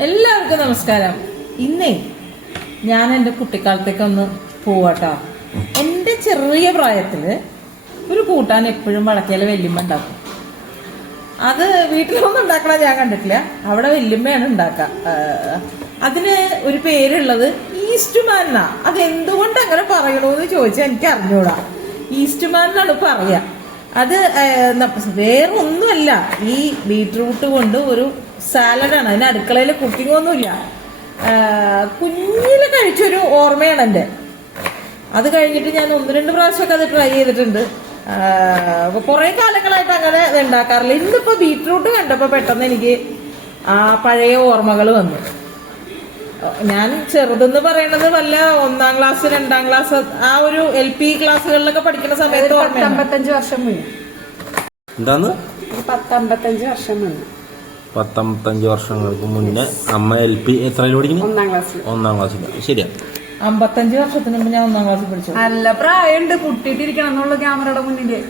എല്ലാവർക്കും നമസ്കാരം. ഇന്നേ ഞാൻ എന്റെ കുട്ടിക്കാലത്തേക്ക് ഒന്ന് പോവാട്ടോ. എന്റെ ചെറിയ പ്രായത്തില് ഒരു കൂട്ടാൻ എപ്പോഴും വളക്കയിലെ വല്യമ്മ ഉണ്ടാക്കും. അത് വീട്ടിലൊന്നും ഉണ്ടാക്കണ ഞാൻ കണ്ടിട്ടില്ല, അവിടെ വല്യമ്മയാണ് ഉണ്ടാക്കുക. അതിന് ഒരു പേരുള്ളത് ഈസ്റ്റ്മാൻ എന്നാ. അത് എന്തുകൊണ്ട് അങ്ങനെ പറയണോന്ന് ചോദിച്ചാൽ എനിക്ക് അറിഞ്ഞൂടാ. ഈസ്റ്റ്മാൻ എന്നാണ് പറയാ. അത് വേറെ ഒന്നുമല്ല, ഈ ബീട്രൂട്ട് കൊണ്ട് ഒരു സാലഡാണ്. അതിന് അടുക്കളയിൽ കുക്കിംഗ് ഒന്നുമില്ല. കുഞ്ഞില് കഴിച്ചൊരു ഓർമ്മയാണ് എൻ്റെ. അത് കഴിഞ്ഞിട്ട് ഞാൻ 1-2 പ്രാവശ്യമൊക്കെ അത് ട്രൈ ചെയ്തിട്ടുണ്ട്. കുറെ കാലങ്ങളായിട്ട് അങ്ങനെ ഉണ്ടാക്കാറില്ല. ഇന്നിപ്പോ ബീട്രൂട്ട് കണ്ടപ്പോ പെട്ടെന്ന് എനിക്ക് ആ പഴയ ഓർമ്മകൾ വന്നു. ഞാൻ ചെറുതെന്ന് പറയണത് വല്ല 1ാം ക്ലാസ് 2ാം ക്ലാസ് ആ ഒരു LP ക്ലാസ്സുകളിലൊക്കെ പഠിക്കുന്ന സമയത്ത് 55 വർഷം മുന്നേ. എന്താണ് 55 വർഷം മുന്നേ. 55 വർഷങ്ങൾക്ക് മുന്നേ അമ്മ LP എത്രയിൽ പഠിക്കുന്നു? 1ാം ക്ലാസ്സിൽ. ശരിയാ, 55 വർഷത്തിന് മുമ്പ് ഞാൻ 1ാം ക്ലാസ്സിൽ പഠിച്ചു. നല്ല പ്രായമുണ്ട്, കുട്ടിയിട്ടിരിക്കണം എന്നുള്ള ക്യാമറയുടെ മുന്നില്.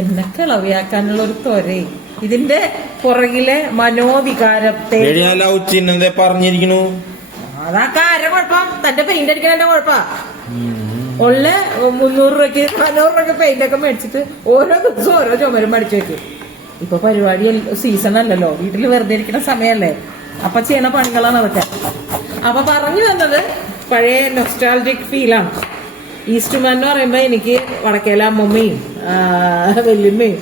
എന്നെ കിളവിയാക്കാനുള്ള ഒരു ത്വരേ ഇതിന്റെ പുറകിലെ മനോവികാരത്തെ പറഞ്ഞിരിക്കണു. അതാ കാര്യം കുഴപ്പം. തന്റെ പെയിന്റ് അടിക്കണ കുഴപ്പാ. ഉള്ള 300 രൂപയ്ക്ക് 400 രൂപയ്ക്ക് പെയിന്റ് ഒക്കെ മേടിച്ചിട്ട് ഓരോ ദിവസവും ഓരോ ചുമരും അടിച്ചു വെക്കും. ഇപ്പൊ പരിപാടി സീസൺ അല്ലല്ലോ, വീട്ടിൽ വെറുതെ ഇരിക്കുന്ന സമയല്ലേ, അപ്പൊ ചെയ്യണ പണികളാണ് അതൊക്കെ. അപ്പൊ പറഞ്ഞു വന്നത് പഴയ നൊസ്റ്റാൾജിക് ഫീലാണ്. ഈസ്റ്റ്മാൻ എന്ന് പറയുമ്പോ എനിക്ക് വടക്കേല അമ്മമ്മയും വല്യമ്മയും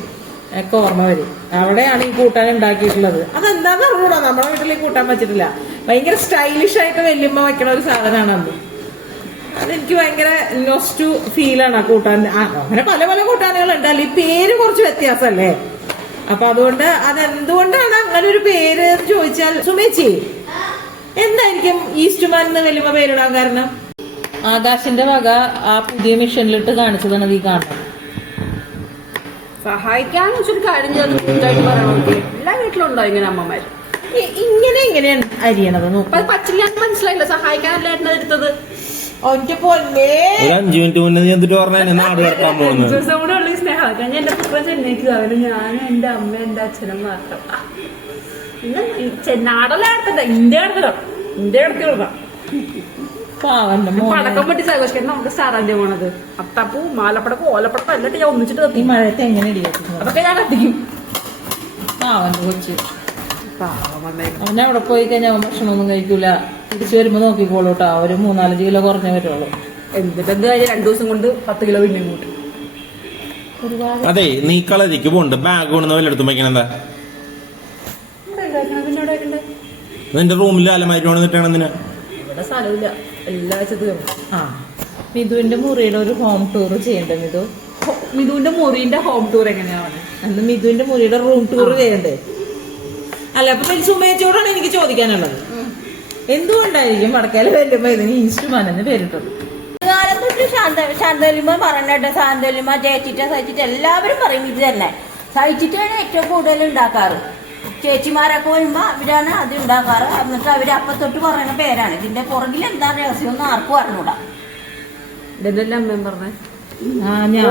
ഒക്കെ ഓർമ്മ വരും. അവിടെയാണ് ഈ കൂട്ടാൻ ഉണ്ടാക്കിയിട്ടുള്ളത്. അതെന്താന്ന് അറിഞ്ഞൂടാ, നമ്മുടെ വീട്ടിൽ ഈ കൂട്ടാൻ വെച്ചിട്ടില്ല. ഭയങ്കര സ്റ്റൈലിഷ് ആയിട്ട് വല്യമ്മ വെക്കണ ഒരു സാധനമാണ് അന്ന്. അതെനിക്ക് ഭയങ്കര നൊസ്റ്റു ഫീലാണ് ആ കൂട്ടാൻ. അങ്ങനെ പല പല കൂട്ടാനുകളുണ്ട്, അല്ല ഈ പേര് കുറച്ച് വ്യത്യാസമല്ലേ. അപ്പൊ അതുകൊണ്ട് അതെന്തുകൊണ്ടാണ് അങ്ങനെ ഒരു പേര് ചോദിച്ചാൽ, സുമേച്ചി എന്തായിരിക്കും ഈസ്റ്റ്മാൻ എന്ന് വല്യമ്മ പേരിടാൻ കാരണം? ആകാശിന്റെ വക ആ പുതിയ മിഷനിലിട്ട് കാണിച്ചതാണ് ഈ കാണുന്നത്. സഹായിക്കാൻ ഒരു കാര്യം പറയണമെങ്കിൽ എല്ലാ വീട്ടിലും ഉണ്ടോ ഇങ്ങനെ അമ്മമാര്? എങ്ങനെയാണ് അരിയണത് നോക്കാം. പച്ചില്ല, മനസ്സിലായില്ല. സഹായിക്കാനല്ലായിരുന്നു എടുത്തത്. ഒറ്റ പോലെ 5 മിനിറ്റ് മുന്നേ നീ എന്തിട്ട് പറഞ്ഞ നാട് കിടക്കാൻ പോകുന്നത്? സ്നേഹം ഞാൻ എന്റെ പുത്ര ചെന്നൈക്ക് അവര് ഞാനും എന്റെ അമ്മ എന്റെ അച്ഛനും മാത്രം. നാടല്ല എടുത്തത്, ഇന്ത്യ എടുത്തല്ലോ. ഇന്ത്യ എടുത്തി കൊടുക്കാം. പടക്കം പൊട്ടി ആഘോഷിക്കാൻ നമുക്ക് സാറാന്റെ പോണത്. അത്തപ്പൂ, മാലപ്പടക്കം, ഓലപ്പടക്കം എല്ലാം ഞാൻ ഒന്നിച്ചിട്ട് ഈ മഴയത്ത് എങ്ങനെ അതൊക്കെ ഞാൻ കത്തിക്കും. കൊച്ച് അവനെ അവിടെ പോയി കഴിഞ്ഞാൽ അവൻ ഭക്ഷണമൊന്നും കഴിക്കൂല. തിരിച്ചു വരുമ്പോ നോക്കിക്കോളൂട്ടാ, ഒരു 3-4 കിലോ കുറഞ്ഞേ വരുള്ളൂ. എന്നിട്ട് എന്ത് കാര്യം, 2 ദിവസം കൊണ്ട് 10 കിലോ പിന്നെ കൂട്ടും. അതെ, നീ കളരിക്ക് പോണ്ട്, ബാഗ് കൊണ്ടുവന്ന് വല്ലെടുത്തും വയ്ക്കണെന്താ? നിന്റെ റൂമിൽ അലമാരി കൊണ്ടിട്ടാണ് എന്തിനാ? ഇവിടെ സ്ഥലമില്ല, എല്ലാ വെച്ചത്. മിഥുവിന്റെ മുറിയുടെ ഒരു ഹോം ടൂർ ചെയ്യണ്ടേ മിഥു? മിഥുവിന്റെ മുറിന്റെ ഹോം ടൂർ എങ്ങനെയാണ്? അന്ന് മിഥുവിന്റെ മുറിയുടെ റൂം ടൂർ ചെയ്യണ്ടേ? അല്ല, അപ്പൊ സുമേച്ചോടാണ് എനിക്ക് ചോദിക്കാനുള്ളത്. എന്തുകൊണ്ടായിരിക്കും വടക്കേല വല്യമ്മ ഇതിന് ഈസ്റ്റ്മാൻ എന്ന് പേരിട്ടത്? ശാന്തലിമ പറഞ്ഞിട്ട് ശാന്തലിമ ചേച്ചിട്ട് സഹിച്ചിട്ട് എല്ലാവരും പറയും ഇത് തന്നെ. സഹിച്ചിട്ടാണ് ഏറ്റവും കൂടുതൽ ഉണ്ടാക്കാറ്. ചേച്ചിമാരൊക്കെ വരുമ്പോ അവരാണ് അത് ഉണ്ടാക്കാറ്. എന്നിട്ട് അവര് അപ്പത്തൊട്ട് പറയുന്ന പേരാണ്. ഇതിന്റെ പുറകിൽ എന്താ രഹസ്യമൊന്നും ആർക്കും അറിഞ്ഞൂടാ. ഇതെല്ലാം അമ്മയും പറഞ്ഞേ.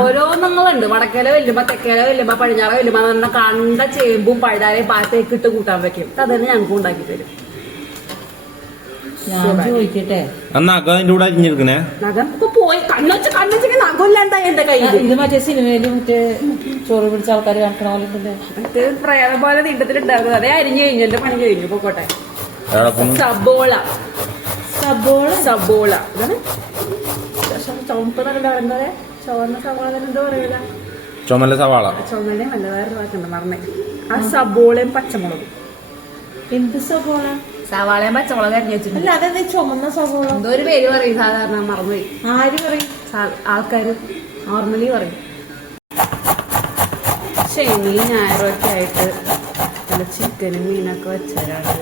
ഓരോന്നുങ്ങളുണ്ട്. വടക്കേല വല്യമ്മ, തെക്കേല വല്യമ്മ, പടിഞ്ഞാറ വല്യമ്മ എന്ന് കണ്ട ചേമ്പും പഴുതാരയും പാത്തേക്ക് ഇട്ട് കൂട്ടാൻ വെക്കും. അതന്നെ ഞങ്ങൾക്ക് ഉണ്ടാക്കി തരും. ഞാൻ ചോദിക്കട്ടെ, അതിന്റെ കൂടെ അരിഞ്ഞെടുക്കണേ? നഖം പോയി കണ്ണുവെച്ചെങ്കിൽ നഖമില്ലാണ്ടാ എന്റെ കയ്യിൽ. ഇത് മറ്റേ സിനിമയില് മറ്റേ ചോറ് പിടിച്ച ആൾക്കാർ കാണിക്കണ പോലെ മറ്റേ പ്രേതം പോലെ നീട്ടത്തിലുണ്ടായിരുന്നു. അതേ അരിഞ്ഞു കഴിഞ്ഞു, എന്റെ പണി കഴിഞ്ഞു. പോട്ടെ. സബോള ഇതാണ് ചുമപ്പ് നല്ല പറയുന്നത്. ചുവന്ന സവാള എന്തോ പറയൂല, ചുമല സവാള. ചുമലയും നല്ല വേറെ വാക്കുണ്ട് മറന്നേ. ആ സബോളയും പച്ചമുളകും. എന്ത് സവാള? സവാളയും പച്ചമുളക് അരിഞ്ഞു വെച്ചിട്ടുണ്ട്. അല്ല, അതെന്താ ചുമന്ന സവാള? എന്തോ ഒരു പേര് പറയും സാധാരണ, മറന്നുപോയി. ആര് പറയും? ആൾക്കാര് നോർമലി പറയും. ശനി ഞായറൊക്കെ ആയിട്ട് നല്ല ചിക്കനും മീനൊക്കെ വെച്ചവരാണ്.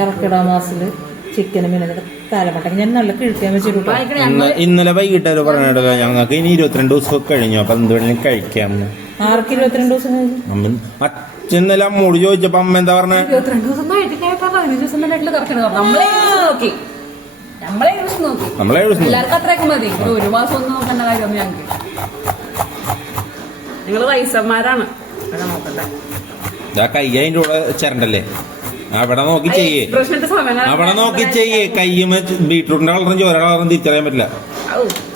കർക്കിടക മാസത്തില് ചിക്കനും മീനൊക്കെ തലമട്ടക്ക് ഞാൻ നല്ല കിഴക്കാൻ വെച്ചിട്ടുണ്ട്. ഇന്നലെ വൈകിട്ട് പറഞ്ഞിട്ട് ഞങ്ങൾക്ക് ഇനി 22 ദിവസം കഴിഞ്ഞു, അപ്പൊ എന്ത് വേണമെങ്കിലും കഴിക്കാം. ആർക്ക് 22 ദിവസം കഴിഞ്ഞു? അച്ഛന്നല്ല അമ്മോട് ചോദിച്ചപ്പോ അമ്മ എന്താ പറഞ്ഞ? 22 ദിവസം ദിവസം തന്നെ കറക്കണം. നമ്മളെ നോക്കി എല്ലാവർക്കും അത്രയൊക്കെ മതി. 1 മാസം ഒന്നും നോക്കേണ്ട കാര്യം ഞങ്ങൾക്ക്. നിങ്ങള് വയസ്സന്മാരാണ് നോക്കണ്ടേ? കൈ അതിന്റെ കൂടെ ചിരണ്ടല്ലേ, അവിടെ നോക്കി ചെയ്യേ, പ്രശ്നത്തെ സമയം അവിടെ നോക്കി ചെയ്യേ. കയ്യുമ്മ ബീട്രൂട്ടിന്റെ കളറും ചോര കളറും തിരിച്ചറിയാൻ പറ്റില്ല.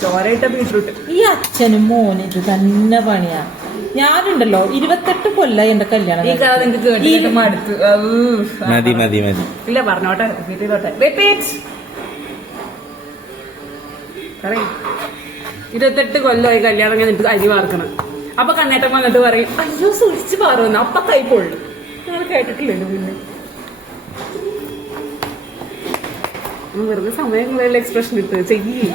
ചോരയിട്ട ബീട്രൂട്ട്. ഈ അച്ഛനും മോനും ഇത് തന്നെ പണിയാ. ഞാനുണ്ടല്ലോ 28 കൊല്ലം എന്റെ കല്യാണം ഈ കഥ നിങ്ങക്ക് കേട്ടിട്ട് മടുത്തു. മതി മതി മതി. ഇല്ല പറഞ്ഞോട്ടെ, വീട്ടിലോട്ടെ. 28 കൊല്ലമായി കല്യാണം കഴിഞ്ഞിട്ട് അരി വാർക്കണം. അപ്പൊ കണ്ണേട്ടൻ വന്നിട്ട് പറയും അയ്യോ സൂക്ഷിച്ച് പാറുന്നു, അപ്പൊ കൈ പൊള്ളു. ഞങ്ങൾ കേട്ടിട്ടില്ലല്ലോ. പിന്നെ വെറുതെ സമയങ്ങളുള്ള എക്സ്പ്രഷൻ ഇട്ട് ചെയ്യേ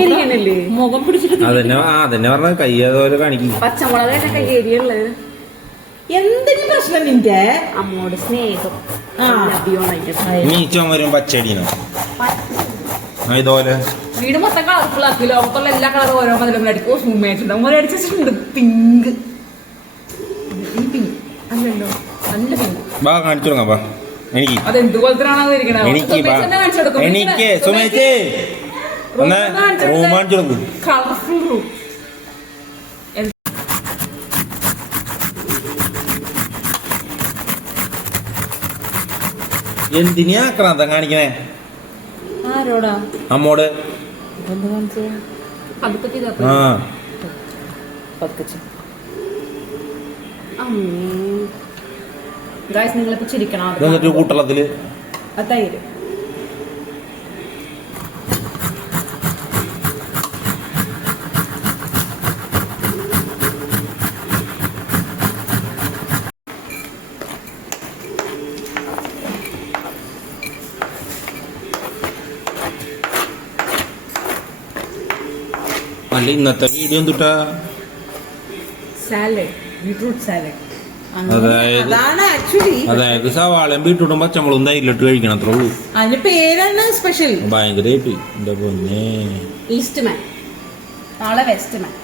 എരിയണല്ലേ മുഖം പിടിച്ചിട്ട് അതന്നെ പറഞ്ഞ കൈ അതുപോലെ കാണിക്കും. പച്ചമുളക് തന്നെ കൈ എരിയുള്ളത്. എന്തിനു പ്രശ്നം നിന്റെ അമ്മോട് സ്നേഹം ആ. നീ ചുമരും പച്ചടിനോ ഇതുപോലെ വീട് മൊത്തം കളർഫുൾ ആക്കി. ലോകത്തുള്ള എല്ലാ കളറും ഓരോ മതിലും അടിക്കും. സൂമേറ്റുണ്ടാവും. ഒരു അടിച്ചിട്ടുണ്ട് പിങ്ക്. ഈ പിങ്ക് അല്ലല്ലോ, നല്ല പിങ്ക്. ബാ കാണിച്ചു തുടങ്ങാം. ബാ എനിക്ക് അതെന്തുപോലത്തിനാണോ ഇരിക്കണത്? എനിക്ക് എനിക്ക് സുമേച്ചേ ഒന്ന് റൂം കാണിച്ചു കൊടുക്കും. Colourful room. എന്തിനാ ആക്രാന്തം കാണിക്കണേ? ആരോടാ? അമ്മോട്. എന്ത് കാണിച്ചു? അതൊക്കെ ചെയ്ത ആ ഗായ്സ് നിങ്ങളിപ്പോ ചിരിക്കണം. എന്നിട്ട് കൂട്ടളത്തില് തൈര് അല്ല ഇന്നത്തെ വീഡിയോ എന്തുട്ടാ? Salad, beetroot salad. അതാണ് ആക്ച്വലി. അതായത് സവാളയും ബീട്രൂട്ടും പച്ചമുളകും തൈരിലിട്ട് കഴിക്കണം, അത്രേ ഉള്ളൂ. അതിന്റെ പേരാണ് സ്പെഷ്യൽ. ഭയങ്കര എന്റെ പൊന്നെ. ഈസ്റ്റ് മാൻ, നാളെ വെസ്റ്റ് മാൻ.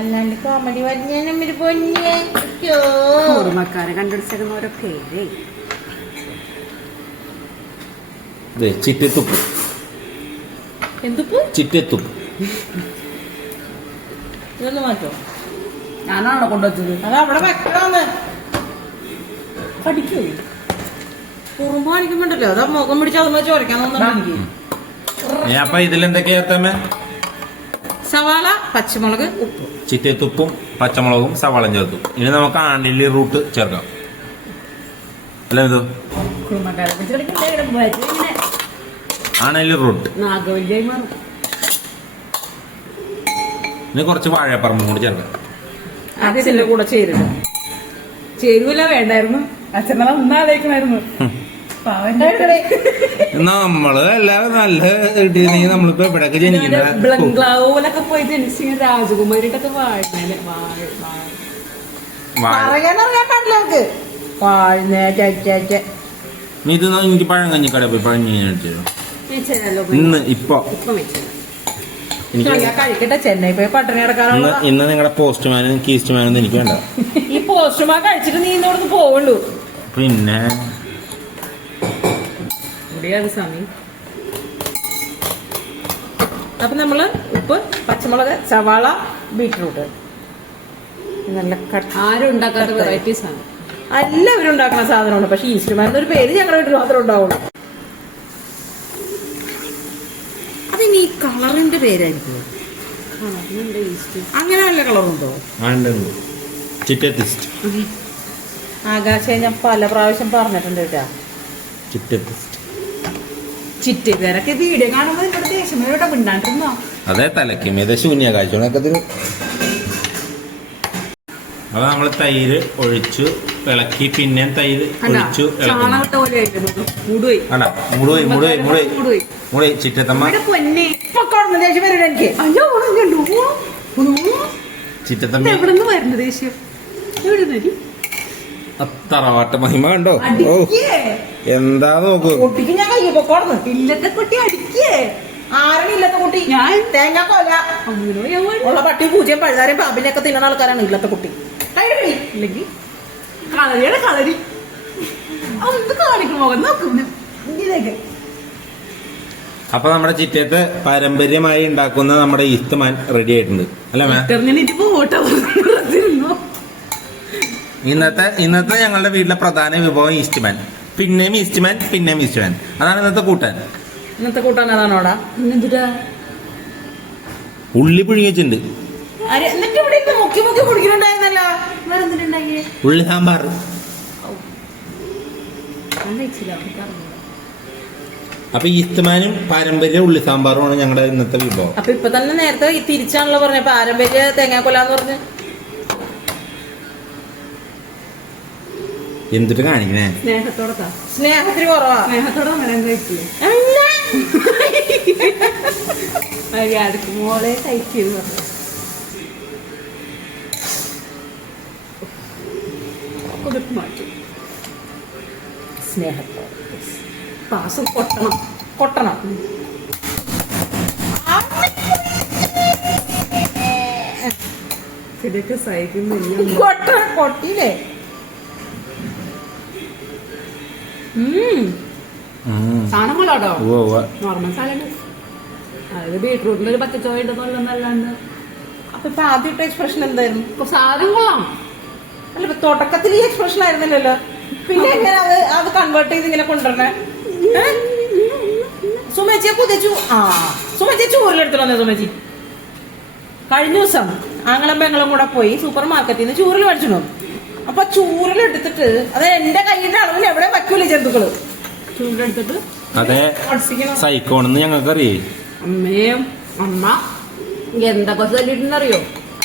അല്ലാണ്ട് കോമഡി പറഞ്ഞാലും ഒരു പൊന്നെ. ഓർമ്മക്കാരെ കണ്ടുപിടിച്ചേക്കുന്ന ഓരോ പേര്. ചിറ്റത്തുപ്പ്. എന്തുപ്പ്? ചിറ്റത്തുപ്പ്. ഇതൊന്ന് മാറ്റോ? ഞാനാണോ കൊണ്ടുവച്ചത്? അത് അവിടെ വെക്കണമെന്ന് പഠിക്കൂ. കുറുമ്പ് കാണിക്കുമ്പോണ്ടല്ലോ അത് മുഖം പിടിച്ച് അതുമ്പോ ചോദിക്കാൻ തോന്നുന്നു. അപ്പൊ ഇതിലെന്തൊക്കെയാ? സവാള, പച്ചമുളക്, ഉപ്പ്. ചിറ്റത്തുപ്പും പച്ചമുളകും സവാളയും ചേർത്തു. ഇനി നമുക്ക് ആണിലി റൂട്ട് ചേർക്കാം. അല്ല ഇത് കുടുംബക്കാരെ കുറിച്ച് കളിക്കില്ല. ആണിലി റൂട്ട്. നാഗവല്യായി മാറും. ഇനി കുറച്ച് വാഴപ്പറമ്പും കൂടി ചേർക്കാം. അച്ഛന്റെ കൂടെ ചേരുക. ചേരുവല്ല വേണ്ടായിരുന്നു. അച്ഛനെ ഒന്നാലേക്കണായിരുന്നു. നമ്മള് എല്ലാവരും നല്ല കിട്ടിയിരുന്നെങ്കിൽ നമ്മളിപ്പോ എവിടെയൊക്കെ ജനിക്കുന്ന ബംഗ്ലാവിലൊക്കെ പോയി ജനിച്ച രാജകുമാരിട്ടൊക്കെ വാഴുന്നേ. പറയാനറിയാൻ പാടില്ല നമുക്ക്. ഇത് എനിക്ക് പഴങ്കഞ്ഞിക്കട പോയി പഴഞ്ഞു ഇന്ന് ഇപ്പൊ എനിക്ക് കഴിക്കട്ടെ. ചെന്നൈ പോയി പട്ടിണി കിടക്കാനുള്ള. ഇന്ന് നിങ്ങളുടെ പോസ്റ്റ്മാനും കീസ്റ്റ്മാനും എനിക്ക് വേണ്ട. ഈ പോസ്റ്റ്മാൻ കഴിച്ചിട്ട് നീ ഇന്നോടൊന്ന് പോവുള്ളൂ. പിന്നെ സമയം. അപ്പൊ നമ്മള് ഉപ്പ്, പച്ചമുളക്, സവാള, ബീട്രൂട്ട് നല്ല ആരും ഉണ്ടാക്കാത്ത വെറൈറ്റീസ് ആണ്. എല്ലാവരും ഉണ്ടാക്കുന്ന സാധനമാണ്. പക്ഷെ ഈസ്റ്റ്മാൻ ഒരു പേര് ഞങ്ങളുടെ വീട്ടിൽ മാത്രമേ ഉണ്ടാവുള്ളൂ. അതിന് ഈ കളറിന്റെ പേരായിരിക്കും. അങ്ങനെ നല്ല കളറുണ്ടോ? ആകാശേ ഞാൻ പല പ്രാവശ്യം പറഞ്ഞിട്ടുണ്ട് കേട്ടാ. ചിറ്റ് പേരൊക്കെ വീഡിയോ കാണുമ്പോൾ ഇവിടെ ദേഷ്യമോടെ മിണ്ടാണ്ടിരുന്നോ? അതെ തലയ്ക്ക് മീത ശൂന്യകാഴ്ച. അത് നമ്മൾ തൈര് ഒഴിച്ചു ഇളക്കി, പിന്നെ തൈര് ഒഴിച്ചു മുടി ചിറ്റത്തമ്മ ചിറ്റത്തമ്മ എവിടെ വരുന്നു ദേഷ്യം? എവിടെ തറവാട്ട മഹിമ കണ്ടോ? ഓ എന്താ നോക്കൂ. കുട്ടിക്ക് ഞാൻ കയ്യിൽ പൊക്കോടുന്നു. ഇല്ലത്തെ കുട്ടി അടിക്കേ. ആരും ഇല്ലത്തെ കുട്ടി. ഞാൻ തേങ്ങ കൊല ഉള്ള പട്ടി പൂജയും പഴുതാരെയും പാമ്പിനെയൊക്കെ തിന്നണ ആൾക്കാരാണ് ഇല്ലത്തെ കുട്ടി. ഇല്ലെങ്കിൽ കളരിയുടെ കളരി അത് കാണിക്കും. മുഖം നോക്കും. അപ്പൊ നമ്മുടെ ചിറ്റയത്ത് പാരമ്പര്യമായി ഉണ്ടാക്കുന്ന നമ്മുടെ ഈസ്റ്റ്മാൻ റെഡി ആയിട്ടുണ്ട് അല്ലേ മാം? ഇന്നത്തെ ഞങ്ങളുടെ വീട്ടിലെ പ്രധാന വിഭവം ഈസ്റ്റ്മാൻ, പിന്നെയും ഈസ്റ്റ്മാൻ, പിന്നെയും ഈസ്റ്റ്മാൻ. അതാണ് ഇന്നത്തെ കൂട്ടാൻ. ഇന്നത്തെ കൂട്ടാൻ അതാണോടാ? ഉള്ളി പുഴുങ്ങി വെച്ചിട്ടുണ്ട്, എന്നിട്ട് ഇവിടെ മുക്കി മുക്കി കുടിക്കുന്നുണ്ടായിരുന്നല്ലോ. വേറെ എന്തിനുണ്ടാക്കിയേ? ഉള്ളി സാമ്പാർ. അപ്പൊ ഈസ്റ്റ്മാനും പാരമ്പര്യ ഉള്ളി സാമ്പാറുമാണ് ഞങ്ങളുടെ ഇന്നത്തെ വിഭവം. അപ്പൊ ഇപ്പൊ തന്നെ നേരത്തെ തിരിച്ചാണല്ലോ പറഞ്ഞ പാരമ്പര്യ തേങ്ങാക്കൊല്ലാന്ന് പറഞ്ഞ്. എന്തിട്ട് കാണിക്കണേ? സ്നേഹത്തിന് കുറവാ. മോളെ കഴിക്കുന്നു മാറ്റി സ്നേഹത്തോടെ പാസം കൊട്ടണം കൊട്ടണം. ഇതൊക്കെ സഹിക്കുന്നില്ല. കൊട്ടിയില്ലേ? സാധനങ്ങളാട്ടോ നോർമൽ സാധനങ്ങൾ. അതായത് ബീട്രൂട്ടിന്റെ ഒരു പച്ചച്ചോയ ഉണ്ടെന്നല്ലാണ്ട്. അപ്പൊ ഇപ്പൊ ആദ്യത്തെ എക്സ്പ്രഷൻ എന്തായിരുന്നു? സാധനം കൊള്ളാം. അല്ല ഇപ്പൊ തുടക്കത്തിൽ ഈ എക്സ്പ്രഷൻ ആയിരുന്നില്ലല്ലോ. പിന്നെ എങ്ങനെ അത് കൺവേർട്ട് ചെയ്ത് ഇങ്ങനെ കൊണ്ടുവരണേ? സുമേച്ചിയെ സുമേച്ചി ചൂരിലെടുത്തിട്ട് വന്നേ. സുമേച്ചി കഴിഞ്ഞ ദിവസം ആങ്ങളും പെങ്ങളും കൂടെ പോയി സൂപ്പർ മാർക്കറ്റിൽ നിന്ന് ചൂരിൽ മേടിച്ചിടും. അപ്പൊ ചൂരിലെടുത്തിട്ട് അത് എന്റെ കയ്യിന്റെ അളവിൽ എവിടെ വയ്ക്കൂലേ ജന്തുക്കള്. ചൂടെടുത്തിട്ട് അതെ സൈക്കോണെന്ന് ഞങ്ങൾക്ക് അറിയേ. അമ്മയും അമ്മ എന്തൊക്കെ ചൊല്ലിട്ടുണ്ടറിയോ?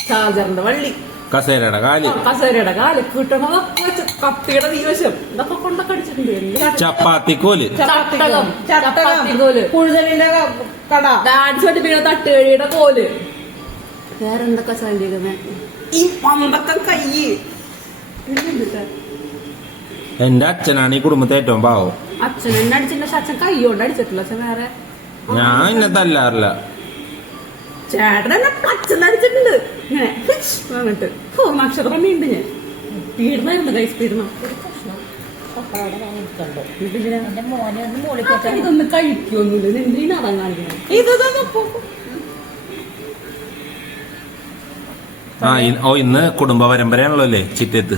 ചാർജറിന്റെ വള്ളി, കസേരയുടെ കാല്, കിട്ടണ കപ്പിയുടെ തീവശം ഇതൊക്കെ കൊണ്ടൊക്കെ അടിച്ചിട്ടുണ്ട്. ചപ്പാത്തിക്കോല്, ചപ്പാത്തിക്കോല്, കൂടുതലിന്റെ കട, ഡാൻസ് പഠിപ്പിക്കുന്ന തട്ടുകഴിയുടെ കോല്, വേറെന്തൊക്കെ ചൊല്ലിയിരുന്നേ? ഈ പണ്ടത്തെ കയ്യ്. എന്റെ അച്ഛനാണ് ഈ കുടുംബത്തെ ഏറ്റവും പാവം. അച്ഛൻ എന്നെ അടിച്ചില്ല. അച്ഛൻ കൈ കൊണ്ട് അടിച്ചിട്ടില്ല. അച്ഛൻ വേറെ ഞാൻ എന്നെ തല്ലാറില്ല. ചേട്ടൻ എന്നെ അച്ഛൻ അടിച്ചിട്ടുണ്ട് ഇങ്ങനെ വന്നിട്ട്. അക്ഷരം പണിയുണ്ട്. ഞാൻ പീഡനായിരുന്നു. കൈ പീഡനം. ഇതൊന്നും കഴിക്കൊന്നുമില്ല. എന്തിനാണ് കാണിക്കുന്നത്? ഇന്ന് കുടുംബ പരമ്പരയാണല്ലോ അല്ലേ ചിറ്റത്ത്.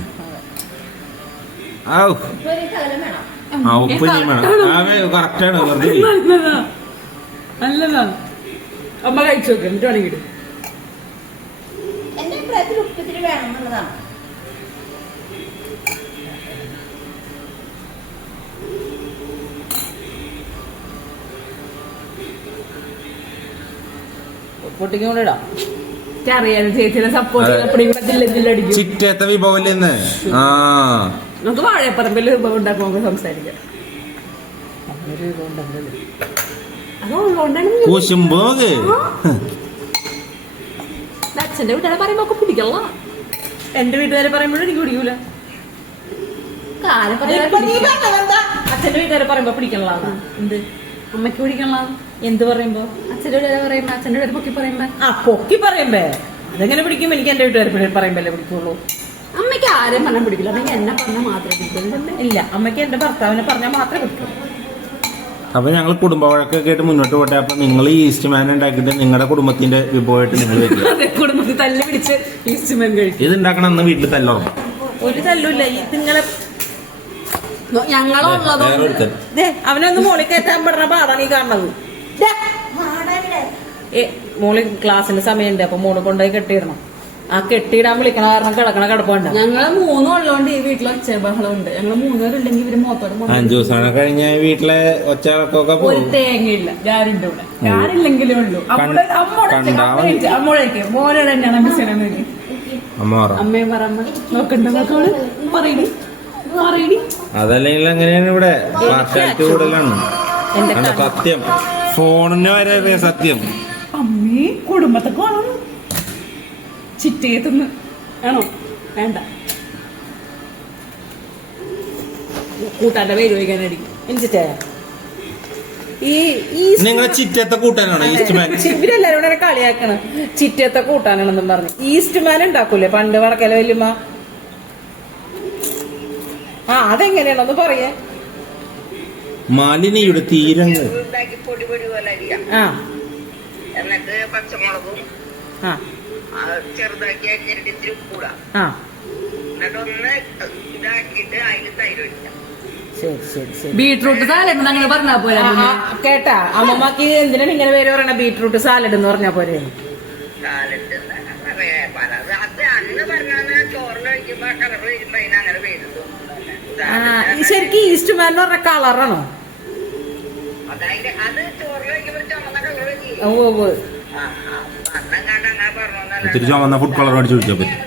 ഉപ്പ് നീ വേണം. കറക്റ്റാണ്. നല്ലതാ. അമ്മ കഴിച്ചു നോക്ക്. എന്നിട്ട് വേണമെങ്കിൽ എന്റെ അഭിപ്രായത്തിൽ ഉപ്പത്തിരി വേണം എന്നുള്ളതാണ്. പൊട്ടിക്കൊണ്ടിടാം. അറിയാലോ ചേച്ചിയുടെ സപ്പോർട്ട് ജില്ലടിക്കും. ചിറ്റത്തെ വിഭവല്ലേ ഇന്ന്. നമുക്ക് വാഴപ്പറമ്പിൽ വിഭവം ഉണ്ടാക്കും. നമുക്ക് സംസാരിക്കാം. കൂശുമ്പോ അച്ഛന്റെ വീട്ടുകാരെ പറയുമ്പോ ഒക്കെ പിടിക്കല്ല. എന്റെ വീട്ടുകാരെ പറയുമ്പോഴും എനിക്ക് പിടിക്കൂല. അച്ഛന്റെ വീട്ടുകാരെ പറയുമ്പോ പിടിക്കണ. എന്ത് അമ്മയ്ക്ക് പിടിക്കണ? എന്ത് പറയുമ്പോ? അച്ഛന്റെ വീട്ടുകാരെ പറയുമ്പോ, അച്ഛന്റെ വീട്ടുകാരെ പൊക്കി പറയുമ്പോ. പൊക്കി പറയുമ്പേ അതെങ്ങനെ പിടിക്കും? എനിക്ക് എന്റെ വീട്ടുകാരെ പറയുമ്പല്ലേ പിടിക്കുള്ളൂ. അമ്മയ്ക്ക് ആരെയും പറഞ്ഞാൽ പിടിക്കില്ല. അമ്മയ്ക്ക് എന്നെ പറഞ്ഞാൽ മാത്രമേ പിടിക്കുള്ളൂ. ഇല്ല, അമ്മയ്ക്ക് എന്റെ ഭർത്താവിനെ പറഞ്ഞാൽ മാത്രമേ പിടിക്കുള്ളൂ. അപ്പൊ ഞങ്ങൾ കുടുംബ വഴക്കൊക്കെ ആയിട്ട് മുന്നോട്ട് പോട്ടെ. അപ്പൊ നിങ്ങൾ ഈ ഈസ്റ്റ്മാൻ ഉണ്ടാക്കിയിട്ട് നിങ്ങളുടെ കുടുംബത്തിന്റെ വിഭവമായിട്ട് നിങ്ങൾ വരിക. കുടുംബത്തിൽ തല്ല് പിടിച്ച് ഈസ്റ്റ്മാൻ കഴിക്കും. ഇത് ഉണ്ടാക്കണം എന്ന് വീട്ടിൽ തല്ലുറങ്ങും. ഒരു തല്ലൂല്ല. നിങ്ങളെ ഞങ്ങളുള്ളത് അവനൊന്ന് മോളിൽ കയറ്റാൻ പെടുന്ന പാടാണ് ഈ കാണുന്നത്. മോളി ക്ലാസ്സിന്റെ സമയമുണ്ട്. അപ്പൊ മോള് കൊണ്ടുപോയി കെട്ടിയിടണം. ആ കെട്ടിയിടാൻ വിളിക്കണ കാരണം കിടക്കണ കിടപ്പുണ്ട്. ഞങ്ങള് മൂന്നുള്ളതുകൊണ്ട് ഈ വീട്ടിൽ ഒച്ചബഹളമുണ്ട്. ഞങ്ങള് മൂന്നുപേരുണ്ടെങ്കിൽ ഇവര് മൊത്തം 5 ദിവസമാണ് കഴിഞ്ഞ വീട്ടിലെ ഒച്ചകളൊക്കെ ഒരു തേങ്ങയില്ല. ഞാനുണ്ട് ഇവിടെ. ഞാനില്ലെങ്കിലേ ഉള്ളൂ. അമ്മോഴേക്ക് മോനെ തന്നെയാണ് മിസ്സിനെ. അമ്മയും പറമ്മ നോക്കണ്ട നോക്കോള് പറയണി പറയണി. അതല്ലെങ്കിൽ അങ്ങനെയാണ് ഇവിടെ പാർഷ്യാലിറ്റി കൂടുതലാണ്. സത്യം ഫോണിന് വരെ സത്യം. അമ്മേ കുടുംബത്തെ കാണും. ചിറ്റയെ തിന്ന് ആണോ? വേണ്ട. കൂട്ടാന്റെ പേര് ചോദിക്കാനായിരിക്കും. എനിച്ചിട്ടേ നിങ്ങളെ ചിറ്റത്തെ കൂട്ടാനാണോ ഈസ്റ്റ്മാൻ? ഇവരെല്ലാരും കൂടെ കളിയാക്കണം. ചിറ്റത്തെ കൂട്ടാനാണെന്നും പറഞ്ഞു. ഈസ്റ്റ്മാൻ ഉണ്ടാക്കൂലേ പണ്ട് വടക്കല വല്യമ്മ? അതെങ്ങനെയാണോന്ന് പറയേ. മാലിന്യയുടെ തീരങ്ങൾ. ഇതാക്കി പൊടി പോലെ അരിയാം. ആ എന്നിട്ട് പച്ചമുളകും ആ ചെറുതാക്കി അരിഞ്ഞിട്ട് ഇത്തിരി ഉപ്പിടാം. ആ എന്നിട്ട് ഒന്ന് ഇതാക്കിയിട്ട് അതിൽ തൈര് ഒഴിക്കാം. ശരി ശരി ശരി. ബീട്രൂട്ട് സാലഡ് അങ്ങനെ പറഞ്ഞാ പോലെ കേട്ടാ അമ്മമ്മക്ക് എന്തിനാണ് ഇങ്ങനെ പേര് പറയണ ബീട്രൂട്ട് സാലഡ് എന്ന് പറഞ്ഞാ പോരെ? സാലഡ് പലത് അത് അന്ന് പറഞ്ഞാൽ ചോറിന് കഴിക്കുമ്പോ കളർ വരുമ്പോ അതിനങ്ങനെ പേര് തോന്നുന്നു. ശരിക്കും ഈസ്റ്റ്മാൻ എന്ന് പറഞ്ഞ കളറാണോ? അതായത് അത് ചോറിന് കഴിക്കുമ്പോ ചുമന്ന കളർ വരില്ലേ? ഓ അന്നെങ്ങാണ്ട് അങ്ങനെ പറഞ്ഞു. ഇത്തിരി ചുവന്ന ഫുഡ് കളർ അടിച്ചു കുടിച്ചാൽ പറ്റും.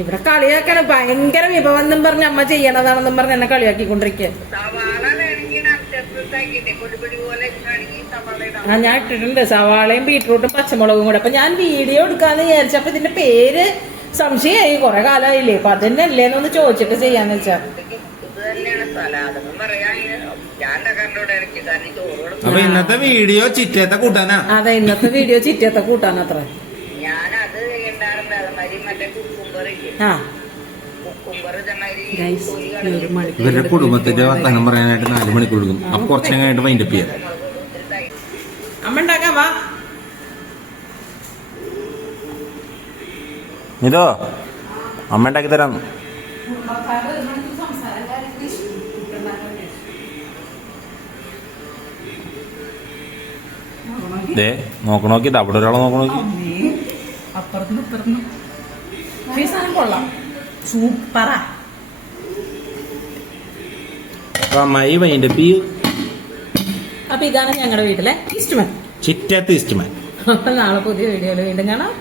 ഇവിടെ കളിയാക്കാണ് ഭയങ്കര വിഭവം എന്നും പറഞ്ഞ് അമ്മ ചെയ്യണതാണെന്നും പറഞ്ഞ് എന്നെ കളിയാക്കിക്കൊണ്ടിരിക്കുക. സവാള വേണമെങ്കിൽ അത്യാവശ്യമാക്കിട്ടെ പൊടി പോലെ ആണെങ്കിൽ സവാള ഇടാം. ആ ഞാൻ ഇട്ടിട്ടുണ്ട് സവാളയും ബീട്രൂട്ടും പച്ചമുളകും കൂടെ. അപ്പൊ ഞാൻ വീഡിയോ എടുക്കാന്ന് വിചാരിച്ചപ്പോ ഇതിന്റെ പേര് സംശയമായി, കുറെ കാലമായില്ലേ, അപ്പൊ അതന്നെ അല്ലേന്നൊന്ന് ചോദിച്ചിട്ട് ചെയ്യാന്ന് വെച്ചാ. ഇത് തന്നെയാണ് സലാദെന്നും പറയാൻ ഞാൻ കണ്ടോടെ ഇറക്കി. കാരണം ചോറ് അപ്പൊ ഇന്നത്തെ വീഡിയോ ചിറ്റേത്തെ കൂട്ടാനാ. അതെ ഇന്നത്തെ വീഡിയോ ചിറ്റത്തെ കൂട്ടാനത്ര. ഞാനത് ഉണ്ടാറുണ്ട്. അതേമാതിരി മറ്റേ കുക്കുംബർ ഇല്ലേ, ആ കുക്കുംബർ ഇതേമാതിരി ഇവരുടെ കുടുംബത്തിന്റെ വർത്തമാനം പറയാനായിട്ട് 4 മണിക്കൂർ എടുക്കും. അപ്പൊ കുറച്ചു കഴിഞ്ഞിട്ട് വൈൻഡപ്പ് ചെയ്യാം. അമ്മ ഉണ്ടാക്കാം വാ. ഇതോ അമ്മ ഉണ്ടാക്കി തരാം. നോക്കി അവിടെ ഒരാളെ നോക്കി. അപ്പുറത്തുനിന്ന് ഇപ്പുറത്തുനിന്ന് ഈ സാധനം കൊള്ളാം, സൂപ്പറാ. അപ്പൊ അമ്മായി വൈൻഡപ്പ് ചെയ്യും. അപ്പൊ ഇതാണ് ഞങ്ങളുടെ വീട്ടിലെ ഈസ്റ്റ്മാൻ. ചിറ്റേത്ത് ഈസ്റ്റ്മാൻ. അപ്പൊ നാളെ പുതിയ വീഡിയോയിൽ വീണ്ടും കാണാം.